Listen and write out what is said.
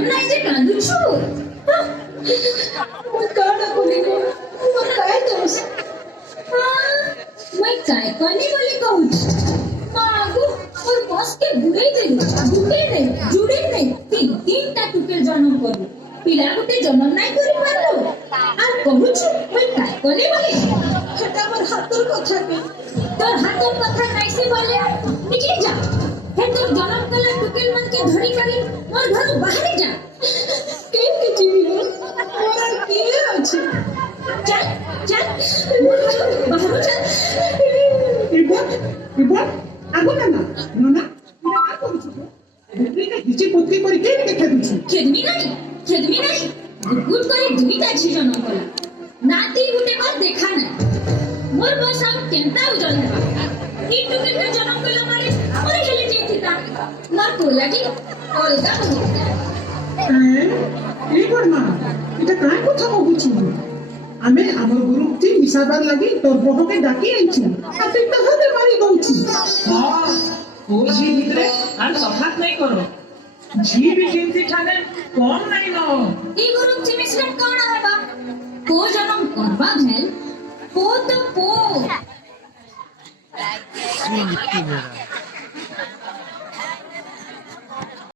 शरम नाही जे कांदू छु काढा कोणी मग काय दोष मैं काय करने वाली कहूँ मागो और बॉस के बुरे जुड़े नहीं तीन टा टुकेल जन्म करू पिला गुटे जन्म नाही करी पारलो আর কহুछु মই काय करने वाली সেটা আমার হাতের কথা কে তোর হাতের কথা নাইছে বলে নিকলি যা হে তোর জন্ম কলা টুকেল मन के धरी करी मोर घर बाहर जा কেন কি জীবি মোরা কি আছে चल चल बाहर चल इबा आगो ना ना का करूछु बुकरी का हिची पुत्री करी के देखा दिछु खेदमी नहीं गुट करी दुईटा छि जन्म कला नाती गुटे बार देखा ना मोर बस हम केनता उजल है ई टुके का जन्म कला मारे मोर हेले जेतिता मोर को लागी अलगा हो ए बर्मा এটা কাই কথা কইछु আমি আমার গ্রুপটি মিশাবার লাগি তোর বহকে ডাকি আইছি আপনি তাহলে মারি গউছি हां ओ जी ভিতরে আর সফাত নাই করো জি भी চিন্তি ঠানে কম নাই ন ई गुरु चिमिस्टन कोण हवा को जन्म करवा भेल पो तो पो